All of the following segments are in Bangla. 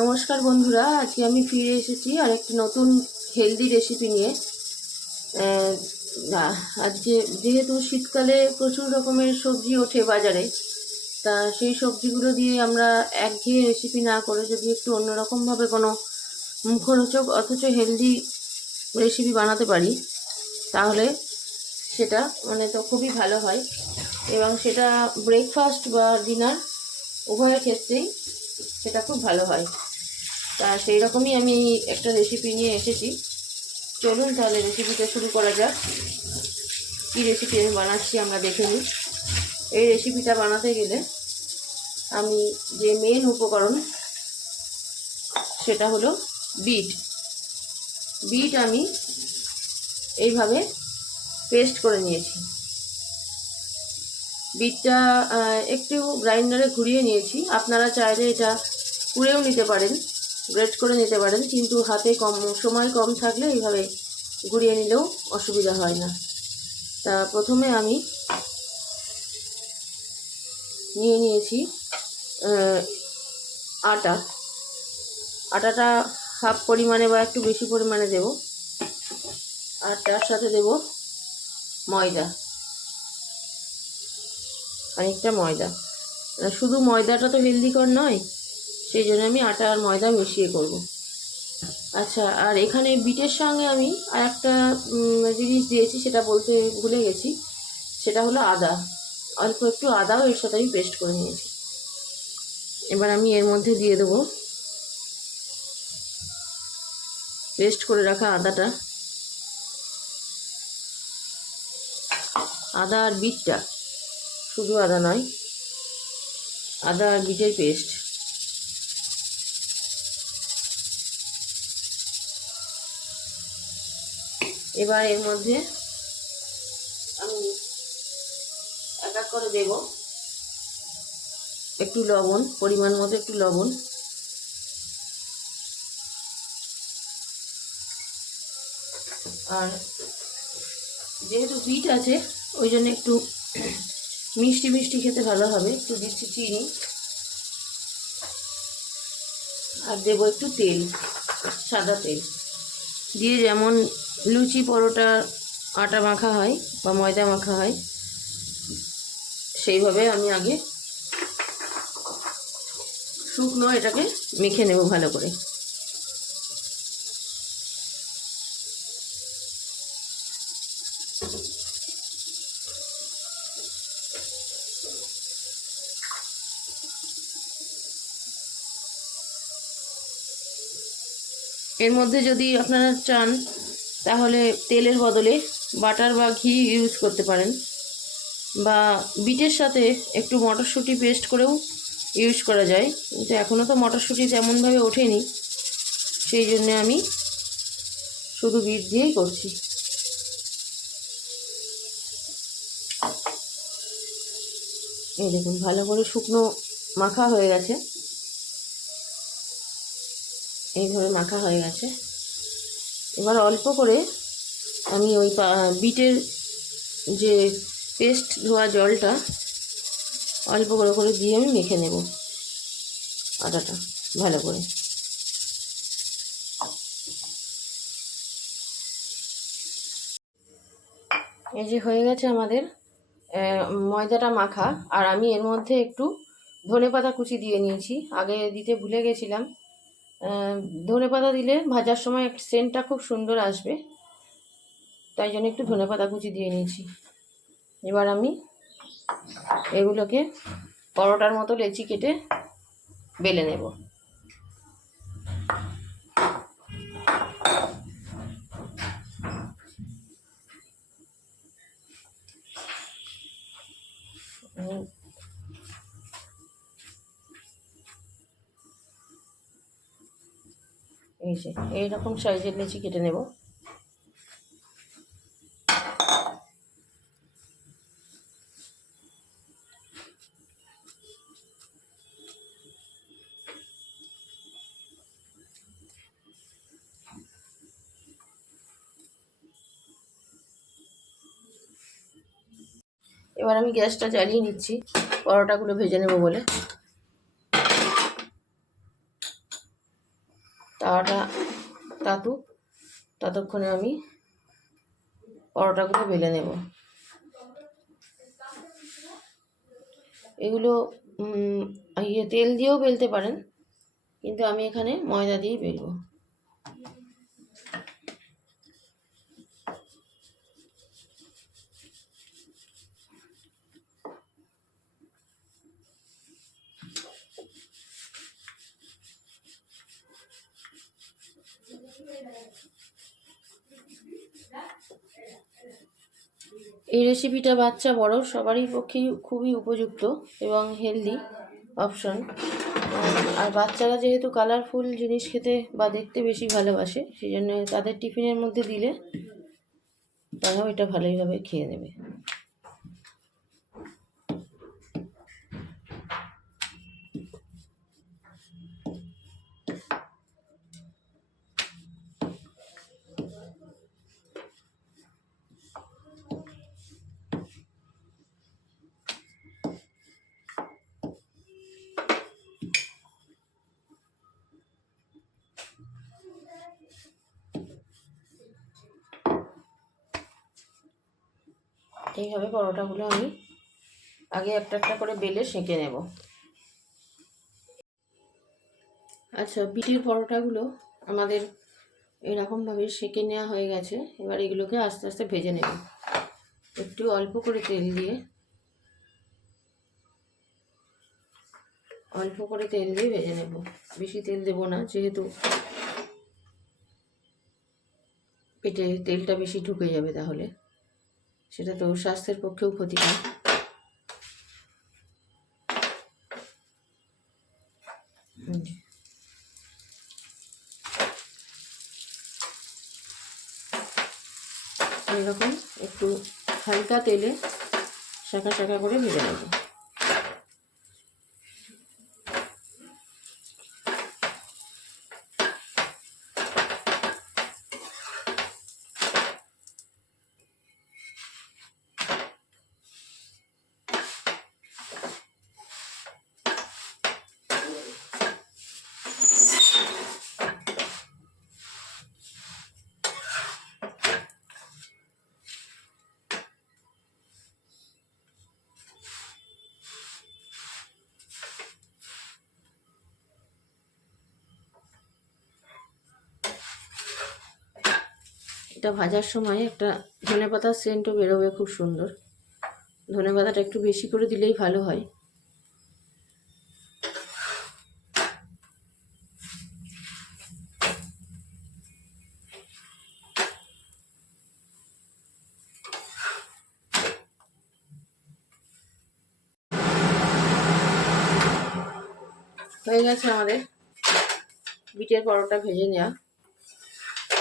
নমস্কার বন্ধুরা, আজকে আমি ফিরে এসেছি আর একটি নতুন হেলদি রেসিপি নিয়ে। আজকে যেহেতু শীতকালে প্রচুর রকমের সবজি ওঠে বাজারে, তা সেই সবজিগুলো দিয়ে আমরা একঘেয়ে রেসিপি না করে যদি একটু অন্যরকমভাবে কোনো মুখরোচক অথচ হেলদি রেসিপি বানাতে পারি, তাহলে সেটা তো খুবই ভালো হয় এবং সেটা ব্রেকফাস্ট বা ডিনার উভয়ের ক্ষেত্রেই সেটা খুব ভালো হয়। তা সেই রকমই আমি একটা রেসিপি নিয়ে এসেছি। চলুন তাহলে রেসিপিটা শুরু করা যাক। কী রেসিপি আমি বানাচ্ছি আমরা দেখে নিই। এই রেসিপিটা বানাতে গেলে আমি যে মেন উপকরণ সেটা হলো বিট। বিট আমি এইভাবে পেস্ট করে নিয়েছি। বিটটা একটু গ্রাইন্ডারে ঘুরিয়ে নিয়েছি। আপনারা চাইলে এটা কুড়েও নিতে পারেন, গ্রেট করে নিতে পারেন, কিন্তু হাতে সময় কম থাকলে এইভাবে ঘুরিয়ে নিলেও অসুবিধা হয় না। তা প্রথমে আমি নিয়ে নিয়েছি আটাটা হাফ পরিমাণে বা একটু বেশি পরিমাণে দেব। আর তার সাথে দেব ময়দা, খানিকটা ময়দা। শুধু ময়দাটা তো হেলদিকর নয়, সেই জন্য আমি আটা আর ময়দা মিশিয়ে করব। আচ্ছা, আর এখানে বিটের সঙ্গে আমি আর একটা জিনিস দিয়েছি, সেটা বলতে ভুলে গেছি। সেটা হলো আদা। অল্প একটু আদাও এর সাথে আমি পেস্ট করে নিয়েছি। এবার আমি এর মধ্যে দিয়ে দেবো পেস্ট করে রাখা আদাটা। আদা আর বিটটা, শুধু আদা নয়, আদা আর বিটের পেস্ট। এবার এর মধ্যে আমি এক এক করে দেব একটু লবণ, পরিমাণ মতো একটু লবণ, আর যেহেতু বিট আছে ওই জন্য একটু মিষ্টি মিষ্টি খেতে ভালো হবে, একটু দিচ্ছি চিনি, আর দেবো একটু তেল, সাদা তেল দিয়ে। যেমন লুচি পরোটা আটা মাখা হয় বা ময়দা মাখা হয়, সেইভাবে আমি আগে শুকনো এটাকে মেখে নেব ভালো করে। এর মধ্যে যদি আপনারা চান তাহলে তেলের বদলে বাটার বা ঘি ইউজ করতে পারেন, বা বিটের সাথে একটু মটরশুঁটি পেস্ট করেও ইউজ করা যায়, কিন্তু এখনও তো মটরশুঁটি তেমনভাবে ওঠেনি, সেই জন্য আমি শুধু বিট দিয়েই করছি। এই দেখুন, ভালো করে শুকনো মাখা হয়ে গেছে, এইভাবে মাখা হয়ে গেছে। এবার অল্প করে আমি ওই বিটের যে পেস্ট ধোয়া জলটা অল্প করে করে দিয়ে আমি মেখে নেব আটাটা ভালো করে। এই যে হয়ে গেছে আমাদের ময়দাটা মাখা। আর আমি এর মধ্যে একটু ধনেপাতা কুচি দিয়ে নিয়েছি, আগে দিতে ভুলে গেছিলাম। ধনেপাতা দিলে ভাজার সময় সেন্টটা খুব সুন্দর আসবে, তাই জন্য একটু ধনেপাতা কুচি দিয়ে নিয়েছি। এবার আমি এগুলোকে পরোটার মতো লেচি কেটে বেলে নেব। এই যে এইরকম সাইজের লেচি কেটে নেব। এবার আমি গ্যাসটা জ্বালিয়ে নিচ্ছি পরোটাগুলো ভেজে নেব বলে। তাওয়াটা তাতুক, ততক্ষণে আমি পরোটাগুলো বেলে নেব। এগুলো তেল দিয়েও বেলতে পারেন, কিন্তু আমি এখানে ময়দা দিয়েই বেলবো। এই রেসিপিটা বাচ্চা বড় সবারই পক্ষে খুবই উপযুক্ত এবং হেলদি অপশন। আর বাচ্চারা যেহেতু কালারফুল জিনিস খেতে বা দেখতে বেশি ভালোবাসে, সেই জন্য তাদের টিফিনের মধ্যে দিলে তারাও এটা ভালোইভাবে খেয়ে নেবে। এইভাবে পরোটাগুলো আমি আগে একটা একটা করে বেলে সেঁকে নেব। আচ্ছা, পিঠের পরোটাগুলো আমাদের এরকমভাবে সেঁকে নেওয়া হয়ে গেছে। এবার এগুলোকে আস্তে আস্তে ভেজে নেব। একটু অল্প করে তেল দিয়ে ভেজে নেব। বেশি তেল দেব না, যেহেতু পেটে তেলটা বেশি ঢুকে যাবে, তাহলে সেটা তো স্বাস্থ্যের পক্ষেও ক্ষতিকর। এরকম একটু হালকা তেলে শাঁকা শাঁকা করে ভেজে নেব। এটা ভাজার সময় একটা ধনেপাতার সেন্টও বেরোবে, খুব সুন্দর। ধনেপাতাটা একটু বেশি করে দিলেই ভালো হয়। হয়ে গেছে আমাদের বিটের পরোটা ভেজে নেওয়া।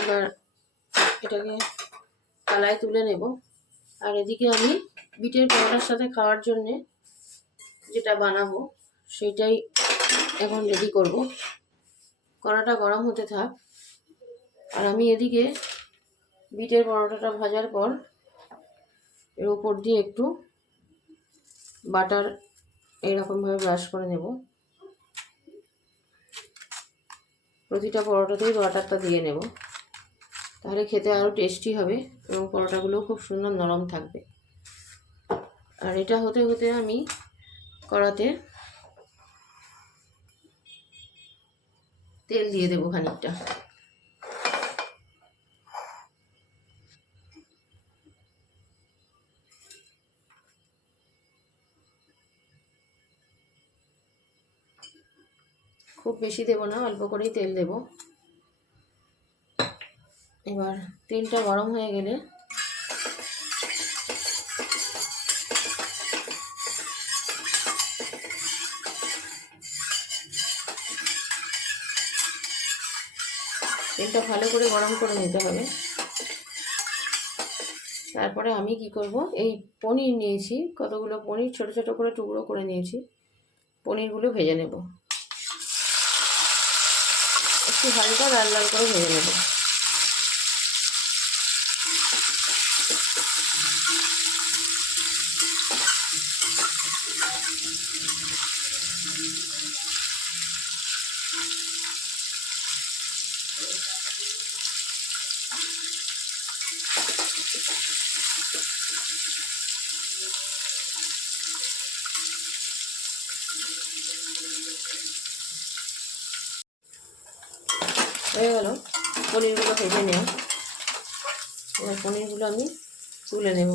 এবার এটাকে থালায় তুলে নেব। আর এদিকে আমি বিটের পরোটার সাথে খাওয়ার জন্যে যেটা বানাবো সেটাই এখন রেডি করব। কড়াটা গরম হতে থাক। আর আমি এদিকে বিটের পরোটাটা ভাজার পর এর উপর দিয়ে একটু বাটার এইরকমভাবে ব্রাশ করে নেব। প্রতিটা পরোটাতেই বাটারটা দিয়ে নেব, তাহলে খেতে আরও টেস্টি হবে এবং পরোটাগুলোও খুব সুন্দর নরম থাকবে। আর এটা হতে হতে আমি কড়াতে তেল দিয়ে দেবো খানিকটা। খুব বেশি দেব না, অল্প করেই তেল দেব। এবার তেলটা গরম হয়ে গেলে তেলটা ভালো করে গরম করে নিতে হবে। তারপরে আমি কি করব, এই পনির নিয়েছি, কতগুলো পনির ছোট ছোট করে টুকরো করে নিয়েছি। পনিরগুলো ভেজে নেব, একটু হালকা লাল লাল করে ভেজে নেব। হয়ে গেল পনিরগুলো ভেজে নেওয়া। এবার পনিরগুলো আমি তুলে নেব।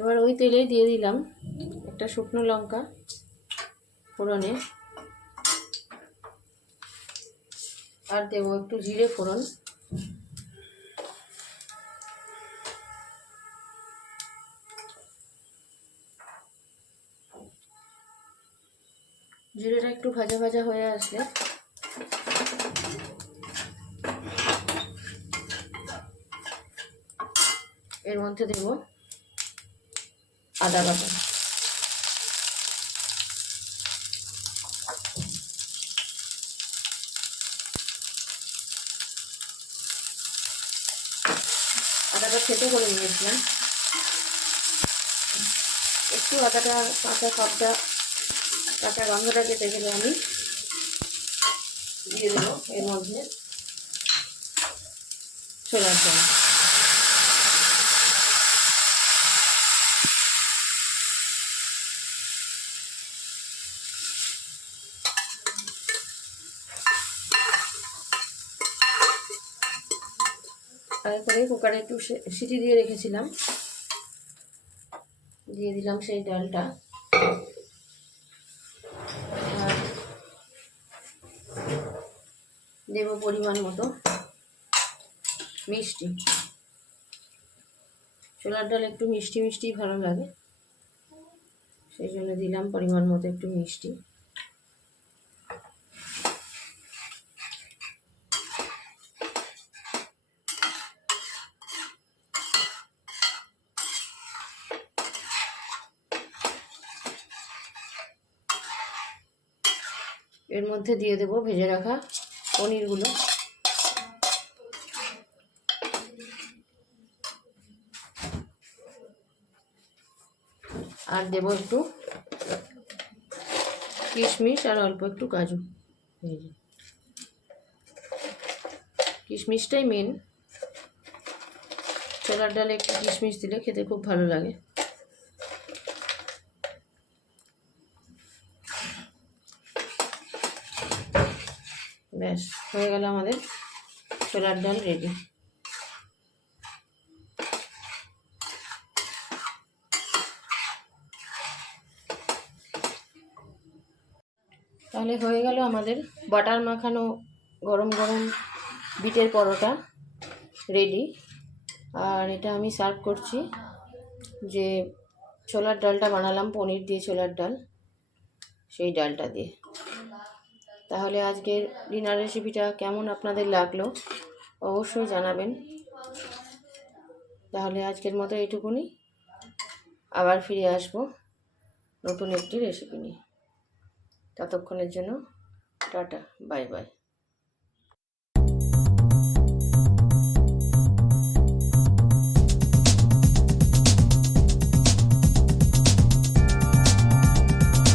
এবার ওই তেলেই দিয়ে দিলাম একটা শুকনো লঙ্কা ফোড়নে, আর দেবো একটু জিরে ফোড়ন, জিরেটা একটু ভাজা ভাজা হয়ে আসলে এর মধ্যে দেব আদা বাটা। আদাটা থেতো করে নিয়েছিলাম, একটু আদাটা কাঁচা গন্ধটা কেটে গেলে আমি দিয়ে দেবো এর মধ্যে ছোলার ডাল। তারপরে কুকারে একটু সিটি দিয়ে রেখেছিলাম, দিয়ে দিলাম সেই ডালটা। আর দেব পরিমাণ মতো মিষ্টি। ছোলার ডাল একটু মিষ্টি মিষ্টি ভালো লাগে, সেই জন্য দিলাম পরিমাণ মতো একটু মিষ্টি। এর মধ্যে দিয়ে দেব ভেজে রাখা পনিরগুলো। আর দেব একটু কিশমিশ আর অল্প একটু কাজু। কিশমিশটাই মেন, ছোলার ডালে একটু কিশমিশ দিলে খেতে খুব ভালো লাগে। ব্যাস হয়ে গেল আমাদের ছোলার ডাল রেডি। তাহলে হয়ে গেল আমাদের বাটার মাখানো গরম গরম বিটের পরোটা রেডি। আর এটা আমি সার্ভ করছি যে ছোলার ডালটা বানালাম পনির দিয়ে, ছোলার ডাল, সেই ডালটা দিয়ে। তাহলে আজকের ডিনার রেসিপিটা কেমন আপনাদের লাগলো অবশ্যই জানাবেন। তাহলে আজকের মতো এইটুকুনি, আবার ফিরে আসবো নতুন একটি রেসিপি নিয়ে। ততক্ষণের জন্য টাটা, বাই বাই।